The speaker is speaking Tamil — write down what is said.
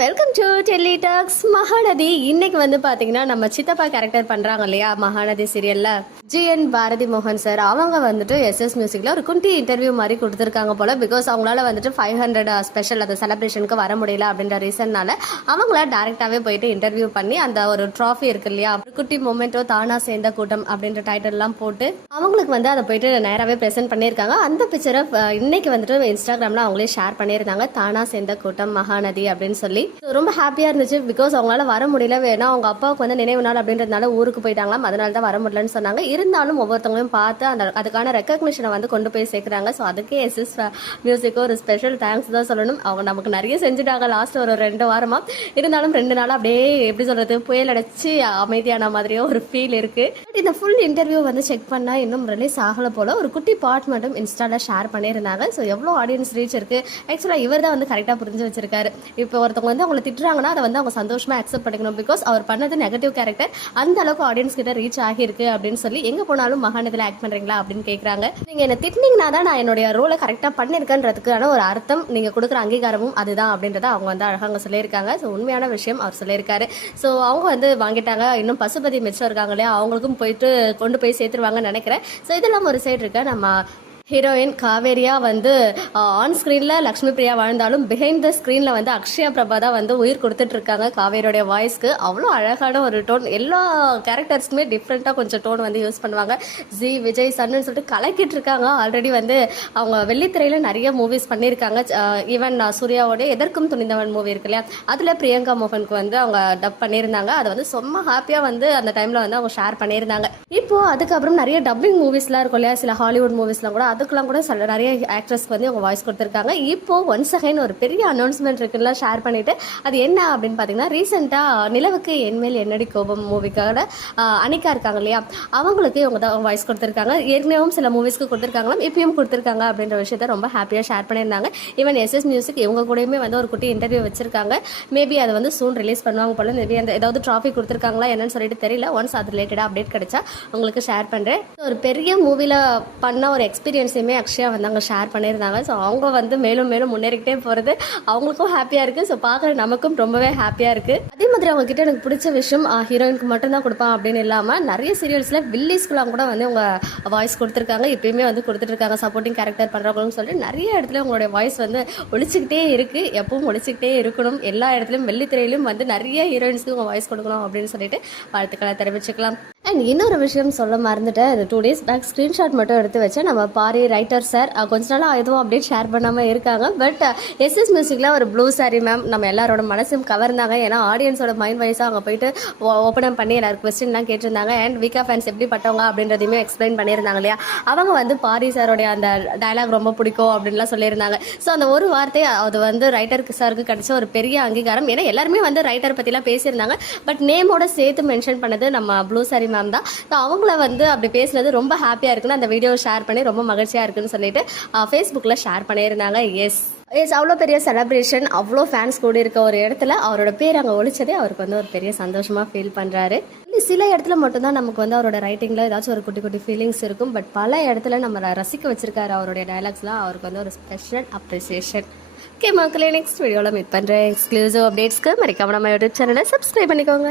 Welcome to Delhi talks Mahanadi இன்னைக்கு வந்து பாத்தீங்கன்னா நம்ம சித்தப்பா கேரக்டர் பண்றாங்க இல்லையா? மகாநதி சீரியல்ல ஜிஎன் பாரதி மோகன் சார் அவங்க வந்துட்டு எஸ்எஸ் மியூசிக்ல ஒரு குட்டி இன்டர்வியூ மாதிரி கொடுத்துருக்காங்க போல பிகாஸ் அவங்களால வந்துட்டு ஃபைவ் ஹண்ட்ரட் ஸ்பெஷல் அந்த செலிப்ரேஷனுக்கு வர முடியல அப்படின்ற ரீசன்னால அவங்கள டேரக்டாவே போயிட்டு இன்டர்வியூ பண்ணி அந்த ஒரு ட்ராஃபி இருக்கு இல்லையா? ஒரு குட்டி மொமெண்டோ தானா சேர்ந்த கூட்டம் அப்படின்ற டைட்டில் எல்லாம் போட்டு அவங்களுக்கு வந்து அதை போயிட்டு நேராவே ப்ரெசென்ட் பண்ணியிருக்காங்க. அந்த பிக்சரை uh, இன்னைக்கு வந்துட்டு இன்ஸ்டாகிராம்ல அவங்களே ஷேர் பண்ணியிருந்தாங்க. தானா சேர்ந்த கூட்டம் மகாநதி அப்படின்னு சொல்லி. ரொம்ப ஹாப்பியா இருந்துச்சு. பிகாஸ் அவங்களால வர முடியல. வேணா அவங்க அப்பாவுக்கு வந்து நினைவு நாள் அப்படின்றதுனால ஊருக்கு போயிட்டாங்களாம். அதனால தான் வர முடியலன்னு சொன்னாங்க. இருந்தாலும் ஒவ்வொருத்தவங்களையும் பார்த்து அந்த அதுக்கான ரெக்கக்னிஷனை வந்து கொண்டு போய் சேர்க்குறாங்க. ஸோ அதுக்கே எஸ்எஸ் மியூசிக்கு ஒரு ஸ்பெஷல் தேங்க்ஸ் தான் சொல்லணும். அவங்க நமக்கு நிறைய செஞ்சுட்டாங்க லாஸ்ட் ஒரு ரெண்டு வாரமா. இருந்தாலும் ரெண்டு நாள் அப்படியே எப்படி சொல்றது புயல் அடைச்சி அமைதியான மாதிரியே ஒரு ஃபீல் இருக்கு. இந்த ஃபுல் இன்டர்வியூ வந்து செக் பண்ணால் இன்னும் ரிலீஸ் ஆகலை போல. ஒரு குட்டி பார்ட் மட்டும் இன்ஸ்டாவில் ஷேர் பண்ணியிருந்தாங்க. ஸோ எவ்வளோ ஆடியன்ஸ் ரீச் இருக்குது ஆக்சுவலாக இவர் தான் வந்து கரெக்டாக புரிஞ்சு வச்சிருக்காரு. இப்போ ஒருத்தவங்க வந்து அவங்கள திட்டுறாங்கன்னா அதை வந்து அவங்க சந்தோஷமாக அக்செப்ட் பண்ணிக்கணும். பிகாஸ் அவர் பண்ணது நெகட்டிவ் கேரக்டர் அந்த அளவுக்கு ஆடியன்ஸ் கிட்ட ரீச் ஆகியிருக்கு அப்படின்னு சொல்லி எங்கே போனாலும் மகாநதியில் ஆக்ட் பண்ணுறீங்களா அப்படின்னு கேட்குறாங்க நீங்கள் என்னை திட்டினீங்கன்னா தான் நான் என்னுடைய ரோலை கரெக்டாக பண்ணியிருக்கேன்றதுக்கான ஒரு அர்த்தம். நீங்கள் கொடுக்குற அங்கீகாரமும் அதுதான் அப்படின்றத அவங்க வந்து அழகாக சொல்லியிருக்காங்க. ஸோ உண்மையான விஷயம் அவர் சொல்லியிருக்காரு. ஸோ அவங்க வந்து வாங்கிட்டாங்க. இன்னும் பசுபதி மிச்சம் இருக்காங்க இல்லையா? அவங்களுக்கும் போயிட்டு கொண்டு போய் சேர்த்துருவாங்கன்னு நினைக்கிறேன். ஸோ இதெல்லாம் ஒரு சைடு இருக்க? நம்ம ஹீரோயின் காவேரியா வந்து ஆன் ஸ்க்ரீனில் லக்ஷ்மி பிரியா வாழ்ந்தாலும் பிஹைண்ட் த ஸ்க்ரீனில் வந்து அக்ஷயா பிரபா தான் வந்து உயிர் கொடுத்துட்டு இருக்காங்க காவேரியோடைய வாய்ஸ்க்கு அவ்வளோ அழகான ஒரு டோன் எல்லா கேரக்டர்ஸ்க்குமே டிஃப்ரெண்ட்டாக கொஞ்சம் டோன் வந்து யூஸ் பண்ணுவாங்க. ஜி விஜய் சன்னு சொல்லிட்டு கலக்கிட்டு இருக்காங்க. ஆல்ரெடி வந்து அவங்க வெள்ளித்திரையில் நிறைய மூவிஸ் பண்ணியிருக்காங்க. ஈவன் சூர்யாவோட எதற்கும் துணிந்தவன் மூவி இருக்கு இல்லையா? அதில் பிரியங்கா மோகனுக்கு வந்து அவங்க டப் பண்ணியிருந்தாங்க. அதை வந்து செம்ம ஹாப்பியாக வந்து அந்த டைமில் வந்து அவங்க ஷேர் பண்ணியிருந்தாங்க. இப்போ அதுக்கப்புறம் நிறைய டப்பிங் மூவிஸ்லாம் இருக்கும் இல்லையா? சில ஹாலிவுட் மூவிஸ்லாம் கூட அதுக்கெல்லாம் கூட சில நிறைய ஆக்ட்ரஸ்க்கு வந்து அவங்க வாய்ஸ் கொடுத்துருக்காங்க. இப்போ ஒன்ஸ் அகைன் ஒரு பெரிய அனௌன்ஸ்மெண்ட் இருக்குல்ல ஷேர் பண்ணிட்டு அது என்ன அப்படின்னு பார்த்தீங்கன்னா ரீசெண்டாக நிலவுக்கு என்மேல் என்னடி கோபம் மூவிக்காக அனிக்கா இருக்காங்க இல்லையா? அவங்களுக்கு இவங்க தான் வாய்ஸ் கொடுத்துருக்காங்க. ஏற்கனவே சில மூவிஸ்க்கு கொடுத்துருக்காங்களாம் இப்பயும் கொடுத்துருக்காங்க அப்படின்ற விஷயத்த ரொம்ப ஹாப்பியாக ஷேர் பண்ணியிருந்தாங்க. ஈவன் எஸ்எஸ் மியூசிக் இவங்க கூடயுமே வந்து ஒரு குட்டி இன்டர்வியூ வச்சிருக்காங்க. மேபி அதை வந்து சூன் ரிலீஸ் பண்ணுவாங்க போல மேபி அந்த ஏதாவது ட்ராஃபி கொடுத்துருக்காங்களா என்னன்னு சொல்லிட்டு தெரியல. ஒன்ஸ் அது ரிலேட்டடாக அப்டேட் கிடைச்சா உங்களுக்கு ஷேர் பண்ணுறேன் ஒரு பெரிய மூவியில் பண்ண ஒரு எக்ஸ்பீரியன்ஸ் எக்ஸ்பீரியன்ஸையுமே அக்ஷயா வந்து அங்கே ஷேர் பண்ணியிருந்தாங்க. ஸோ அவங்க வந்து மேலும் மேலும் முன்னேறிக்கிட்டே போகிறது அவங்களுக்கும் ஹாப்பியாக இருக்குது ஸோ பார்க்குற நமக்கும் ரொம்பவே ஹாப்பியாக இருக்குது அதே மாதிரி அவங்க கிட்ட எனக்கு பிடிச்ச விஷயம் ஹீரோயினுக்கு மட்டும்தான் கொடுப்பான் அப்படின்னு இல்லாமல் நிறைய சீரியல்ஸில் வில்லிஸ்க்குலாம் கூட வந்து அவங்க வாய்ஸ் கொடுத்துருக்காங்க. இப்பயுமே வந்து கொடுத்துட்ருக்காங்க சப்போர்ட்டிங் கேரக்டர் பண்ணுறவங்களும் சொல்லிட்டு நிறைய இடத்துல உங்களுடைய வாய்ஸ் வந்து ஒழிச்சிக்கிட்டே இருக்குது எப்பவும் ஒழிச்சிக்கிட்டே இருக்கணும். எல்லா இடத்துலையும் வெள்ளித்திரையிலும் வந்து நிறைய ஹீரோயின்ஸ்க்கு உங்கள் வாய்ஸ் கொடுக்கணும் அப்படின்னு சொல்லிட்டு வாழ்த்துக்களை தெரிவிச்சுக்கலாம். அண்ட் இன்னொரு விஷயம் சொல்ல மறந்துட்டேன். இந்த டூ டேஸ் பேக் ஸ்க்ரீன்ஷாட் மட்டும் எடுத்து வச்சேன். நம்ம பாரி ரைட்டர் சார் கொஞ்ச நாளாக எதுவும் அப்டேட் ஷேர் பண்ணாமல் இருக்காங்க. பட் எஸ்எஸ் மியூசிக்கில் ஒரு ப்ளூ சாரி மேம் நம்ம எல்லாரோட மனசும் கவர்ந்தாங்க ஏன்னா ஆடியன்ஸோட மைண்ட் வைஸாக அவங்க போயிட்டு ஓப்பன் பண்ணி எல்லாரும் கொஸ்டின்லாம் கேட்டிருந்தாங்க. அண்ட் வீக்கா ஃபேன்ஸ் எப்படி பட்டவங்க அப்படின்றதையுமே எக்ஸ்பிளைன் பண்ணியிருந்தாங்க இல்லையா? அவங்க வந்து பாரி சாரோடைய அந்த டயலாக் ரொம்ப பிடிக்கும் அப்படின்லாம் சொல்லியிருந்தாங்க. ஸோ அந்த ஒரு வார்த்தை அது வந்து ரைட்டருக்கு சாருக்கு கிடைச்ச ஒரு பெரிய அங்கீகாரம். ஏன்னா எல்லாருமே வந்து ரைட்டர் பற்றிலாம் பேசியிருந்தாங்க. பட் நேமோட சேர்த்து மென்ஷன் பண்ணது நம்ம ப்ளூ சாரி மேம் தான் ஸோ அவங்கள வந்து அப்படி பேசுனது ரொம்ப ஹாப்பியாக இருக்குன்னு அந்த வீடியோ ஷேர் பண்ணி ரொம்ப மகிழ்ச்சியாக இருக்குன்னு சொல்லிட்டு ஃபேஸ்புக்கில் ஷேர் பண்ணியிருந்தாங்க. எஸ் எஸ் அவ்வளோ பெரிய செலப்ரேஷன் அவ்வளோ ஃபேன்ஸ் கூட இருக்க ஒரு இடத்துல அவரோட பேர் அங்கே ஒழிச்சதே அவருக்கு வந்து ஒரு பெரிய சந்தோஷமாக ஃபீல் பண்ணுறாரு சில இடத்துல மட்டும்தான் நமக்கு வந்து அவரோட ரைட்டிங்கில் ஏதாச்சும் ஒரு குட்டி குட்டி ஃபீலிங்ஸ் இருக்கும். பட் பல இடத்துல நம்ம ரசிக்க வச்சிருக்காரு அவருடைய டைலாக்ஸ்லாம் அவருக்கு வந்து ஒரு ஸ்பெஷல் அப்ரிசியேஷன் ஓகே மக்களே நெக்ஸ்ட் வீடியோவில் மீட் பண்ணுறேன் எக்ஸ்க்ளூசிவ் அப்டேட்ஸ்க்கு மறக்காம நம்ம யூடியூப் சேனலை சப்ஸ்கிரைப் பண்ணிக்கோங்க.